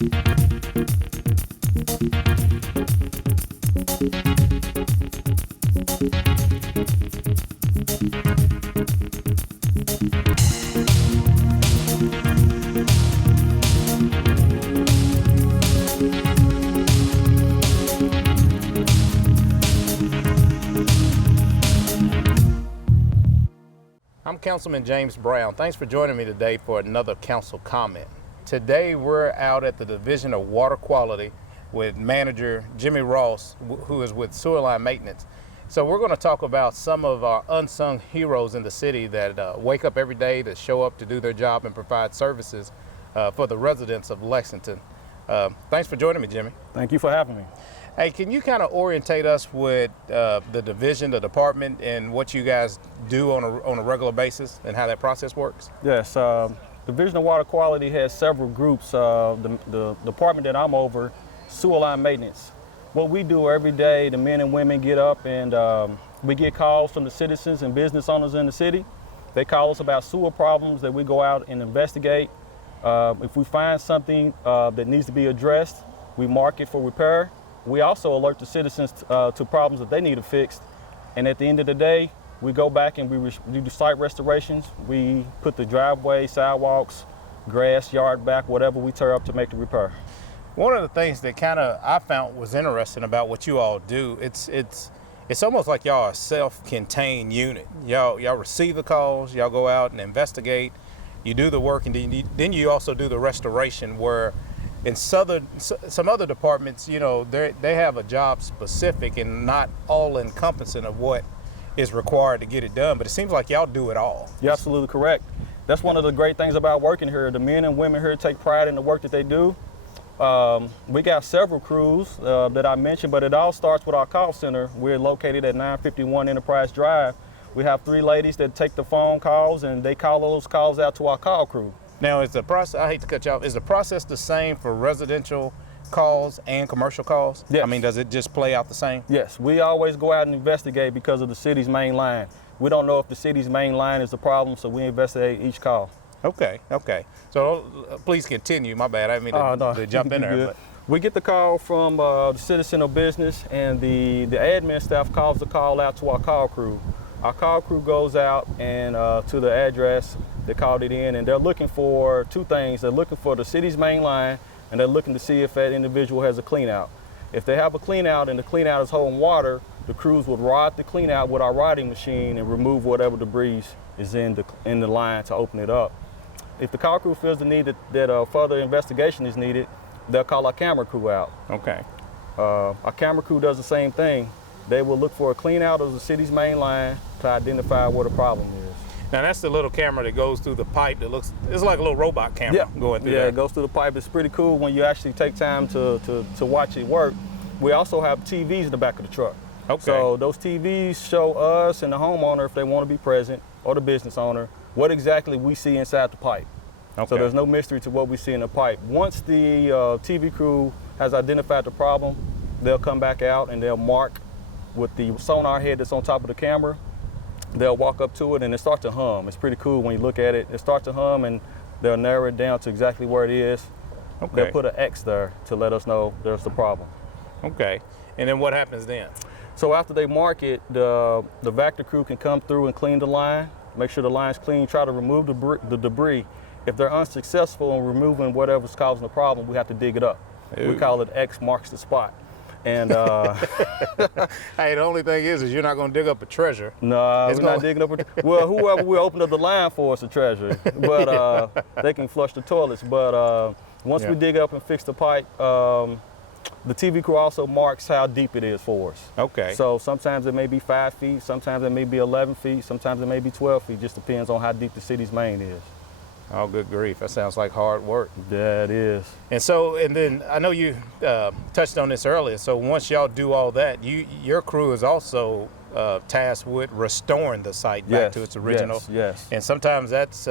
I'm Councilman James Brown. Thanks for joining me today for another council comment. Today we're out at the Division of Water Quality with manager Jimmy Ross, who is with Sewer Line Maintenance. So we're going to talk about some of our unsung heroes in the city that wake up every day to show up to do their job and provide services for the residents of Lexington. Thanks for joining me, Jimmy. Thank you for having me. Hey, can you kind of orientate us with the division, the department, and what you guys do on a regular basis and how that process works? Yes, Division of Water Quality has several groups. The department that I'm over, Sewer Line Maintenance. What we do every day, the men and women get up and we get calls from the citizens and business owners in the city. They call us about sewer problems that we go out and investigate. If we find something that needs to be addressed, we mark it for repair. We also alert the citizens to problems that they need to fix. And at the end of the day, we go back and we do site restorations. We put the driveway, sidewalks, grass, yard back, whatever we tear up to make the repair. One of the things that kind of I found was interesting about what you all do, it's almost like y'all are a self-contained unit. Y'all receive the calls, y'all go out and investigate, you do the work, and then you also do the restoration, where in some other departments, you know, they have a job specific and not all encompassing of what is required to get it done, but it seems like y'all do it all. You're absolutely correct. That's one of the great things about working here. The men and women here take pride in the work that they do. We got several crews that I mentioned, but it all starts with our call center. We're located at 951 Enterprise Drive. We have 3 ladies that take the phone calls and they call those calls out to our call crew. Now, is the process, I hate to cut you off, is the process the same for residential calls and commercial calls? Yes. I mean, does it just play out the same? Yes, we always go out and investigate because of the city's main line. We don't know if the city's main line is the problem, so we investigate each call. Okay. So please continue. My bad, I didn't mean to jump in there. But. We get the call from the citizen or business, and the admin staff calls the call out to our call crew. Our call crew goes out and to the address. They called it in, and they're looking for 2 things. They're looking for the city's main line, and they're looking to see if that individual has a clean out. If they have a clean out and the clean out is holding water, the crews would rod the clean out with our rodding machine and remove whatever debris is in the line to open it up. If the call crew feels the need that further investigation is needed, they'll call our camera crew out. Okay. Our camera crew does the same thing. They will look for a clean out of the city's main line to identify where the problem is. Now that's the little camera that goes through the pipe that it's like a little robot camera going through there. Yeah, it goes through the pipe. It's pretty cool when you actually take time to watch it work. We also have TVs in the back of the truck. Okay. So those TVs show us and the homeowner, if they want to be present, or the business owner, what exactly we see inside the pipe. Okay. So there's no mystery to what we see in the pipe. Once the TV crew has identified the problem, they'll come back out and they'll mark with the sonar head that's on top of the camera. They'll walk up to it and it starts to hum. It's pretty cool when you look at it. It starts to hum and they'll narrow it down to exactly where it is. Okay. They'll put an X there to let us know there's the problem. Okay. And then what happens then? So after they mark it, the Vector crew can come through and clean the line, make sure the line's clean, try to remove the debris. If they're unsuccessful in removing whatever's causing the problem, we have to dig it up. Ooh. We call it X marks the spot. And hey, the only thing is you're not going to dig up a treasure. No, we're not digging up well, whoever we open up the line for is a treasure. But they can flush the toilets. But once we dig up and fix the pipe, the TV crew also marks how deep it is for us. Okay. So sometimes it may be 5 feet, sometimes it may be 11 feet, sometimes it may be 12 feet. Just depends on how deep the city's main is. Oh, good grief. That sounds like hard work. Yeah, it is. And then I know you touched on this earlier. So once y'all do all that, your crew is also tasked with restoring the site back to its original. Yes. And sometimes that's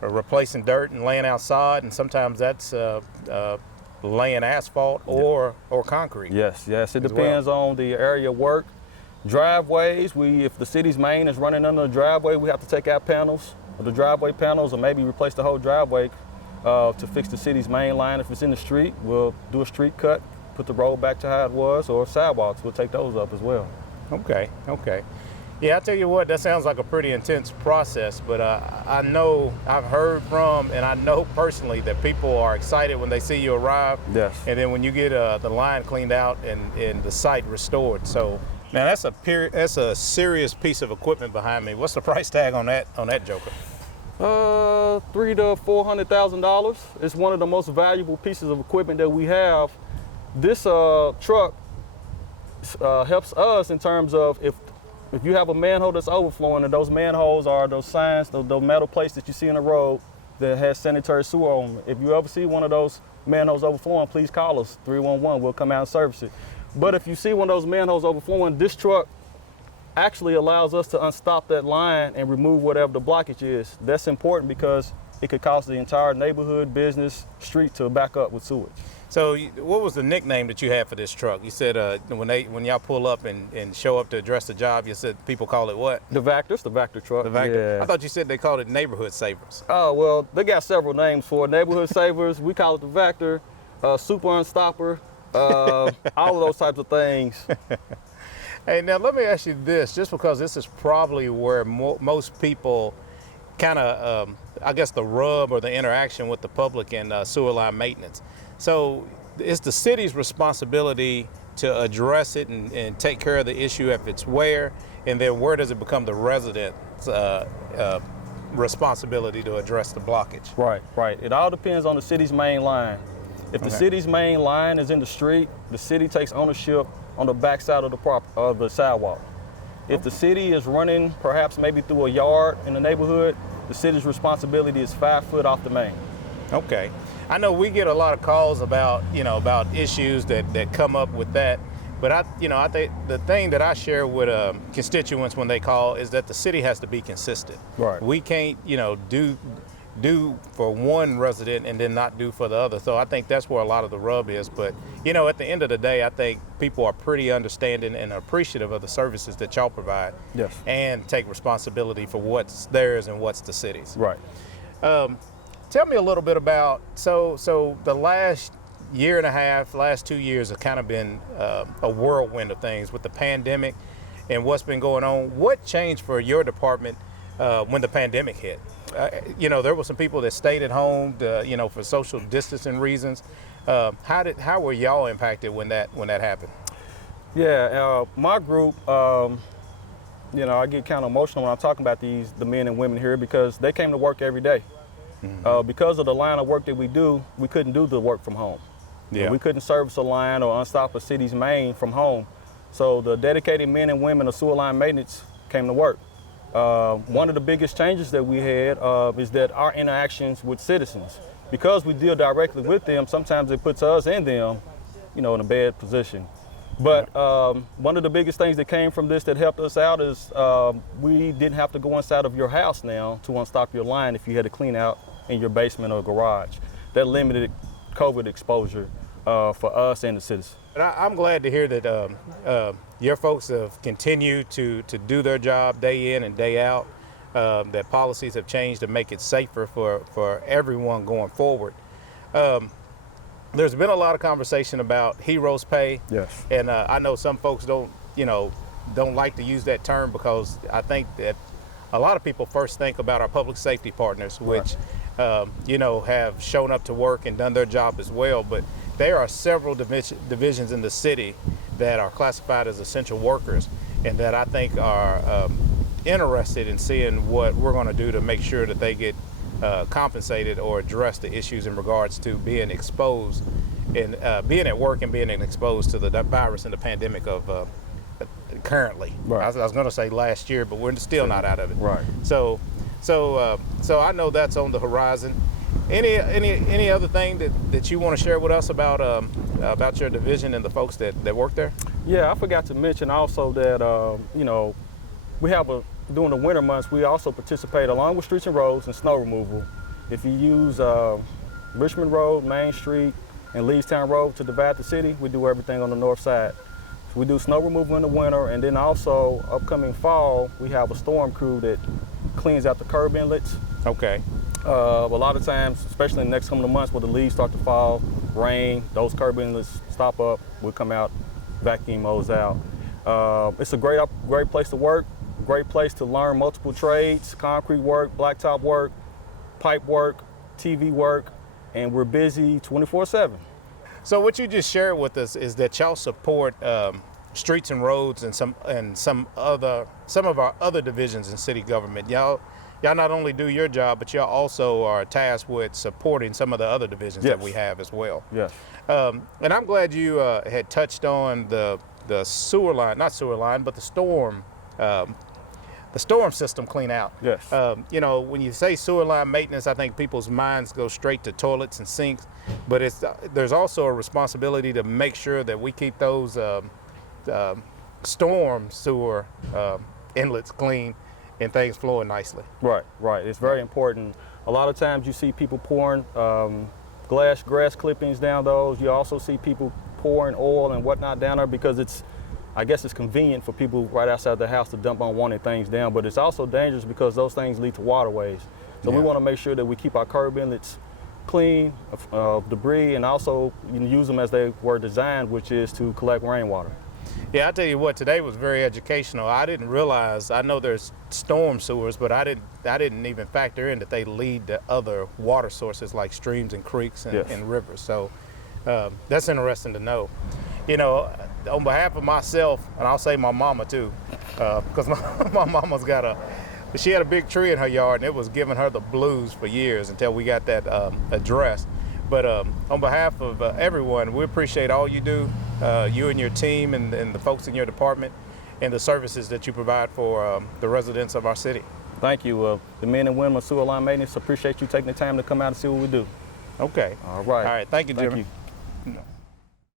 replacing dirt and laying outside, and sometimes that's laying asphalt or concrete. Yes. It depends on the area of work. Driveways, if the city's main is running under the driveway, we have to take out panels, the driveway panels, or maybe replace the whole driveway. to fix the city's main line. If it's in the street, we'll do a street cut, put the road back to how it was, or sidewalks, we'll take those up as well. Okay, okay. Yeah, I tell you what, that sounds like a pretty intense process, but I know, I've heard from, and I know personally that people are excited when they see you arrive. Yes. And then when you get the line cleaned out and the site restored. So, man, that's a serious piece of equipment behind me. What's the price tag on that joker? $300,000 to $400,000. It's one of the most valuable pieces of equipment that we have. This truck helps us in terms of if you have a manhole that's overflowing, and those manholes are those signs, those metal plates that you see in the road that has sanitary sewer on them. If you ever see one of those manholes overflowing, please call us, 311, we'll come out and service it. But if you see one of those manholes overflowing, this truck actually allows us to unstop that line and remove whatever the blockage is. That's important because it could cause the entire neighborhood, business, street to back up with sewage. So what was the nickname that you had for this truck? You said when y'all pull up and show up to address the job, you said people call it what? The Vector, the Vector truck. The Vector? Yeah. I thought you said they called it Neighborhood Savers. Oh, well, they got several names for it. Neighborhood Savers, we call it the Vector, Super Unstopper, all of those types of things. Hey, now let me ask you this, just because this is probably where most people kind of, I guess, the rub or the interaction with the public and sewer line maintenance. So it's the city's responsibility to address it and take care of the issue if it's where, and then where does it become the resident's responsibility to address the blockage? Right, right. It all depends on the city's main line. If the city's main line is in the street, the city takes ownership on the backside of the sidewalk. If the city is running perhaps maybe through a yard in the neighborhood, the city's responsibility is 5 foot off the main. Okay. I know we get a lot of calls about issues that come up with that, but I think the thing that I share with constituents when they call is that the city has to be consistent. Right. We can't do for one resident and then not do for the other. So I think that's where a lot of the rub is. But at the end of the day, I think people are pretty understanding and appreciative of the services that y'all provide. Yes. And take responsibility for what's theirs and what's the city's. Right. Tell me a little bit about, so the last year and a half, last 2 years have kind of been a whirlwind of things with the pandemic and what's been going on. What changed for your department when the pandemic hit? There were some people that stayed at home, for social distancing reasons. How were y'all impacted when that happened? Yeah, my group, I get kind of emotional when I'm talking about the men and women here because they came to work every day. Mm-hmm. Because of the line of work that we do, we couldn't do the work from home. Yeah. We couldn't service a line or unstop a city's main from home. So the dedicated men and women of sewer line maintenance came to work. One of the biggest changes that we had is that our interactions with citizens, because we deal directly with them, sometimes it puts us and them, in a bad position. But one of the biggest things that came from this that helped us out is we didn't have to go inside of your house now to unstop your line if you had to clean out in your basement or garage. That limited COVID exposure for us and the citizens. I'm glad to hear that your folks have continued to do their job day in and day out, that policies have changed to make it safer for everyone going forward. There's been a lot of conversation about heroes pay. Yes. And I know some folks don't like to use that term because I think that a lot of people first think about our public safety partners, which, have shown up to work and done their job as well. But there are several divisions in the city that are classified as essential workers and that I think are interested in seeing what we're going to do to make sure that they get compensated or address the issues in regards to being exposed and being at work and being exposed to the virus and the pandemic of currently. Right. I was going to say last year, but we're still not out of it. Right. So I know that's on the horizon. Any other thing that you want to share with us about your division and the folks that work there? Yeah, I forgot to mention also that we have during the winter months, we also participate along with streets and roads and snow removal. If you use Richmond Road, Main Street, and Leestown Road to divide the city, we do everything on the north side. So we do snow removal in the winter, and then also upcoming fall, we have a storm crew that cleans out the curb inlets. Okay. A lot of times, especially in the next couple of months where the leaves start to fall, rain, those curb inlets stop up, we'll come out, vacuum those out. It's a great place to work, great place to learn multiple trades, concrete work, blacktop work, pipe work, TV work, and we're busy 24/7. So what you just shared with us is that y'all support streets and roads and some of our other divisions in city government. Y'all not only do your job, but y'all also are tasked with supporting some of the other divisions Yes. that we have as well. Yes. And I'm glad you had touched on the sewer line, not sewer line, but the storm system clean out. Yes. You know, when you say sewer line maintenance, I think people's minds go straight to toilets and sinks, but there's also a responsibility to make sure that we keep those storm sewer inlets clean and things flowing nicely. Right. It's very important. A lot of times you see people pouring grass clippings down those. You also see people pouring oil and whatnot down there because I guess it's convenient for people right outside the house to dump unwanted things down, but it's also dangerous because those things lead to waterways. So we want to make sure that we keep our curb inlets clean of debris and also use them as they were designed, which is to collect rainwater. Yeah, I tell you what, today was very educational. I didn't realize, I know there's storm sewers, but I didn't even factor in that they lead to other water sources like streams and creeks and rivers. So that's interesting to know. You know, on behalf of myself, and I'll say my mama too, because my mama's she had a big tree in her yard and it was giving her the blues for years until we got that addressed. But on behalf of everyone, we appreciate all you do, you and your team and the folks in your department and the services that you provide for the residents of our city. Thank you. The men and women of sewer line maintenance appreciate you taking the time to come out and see what we do. Okay. All right. All right. Thank you, Jimmy. Thank you.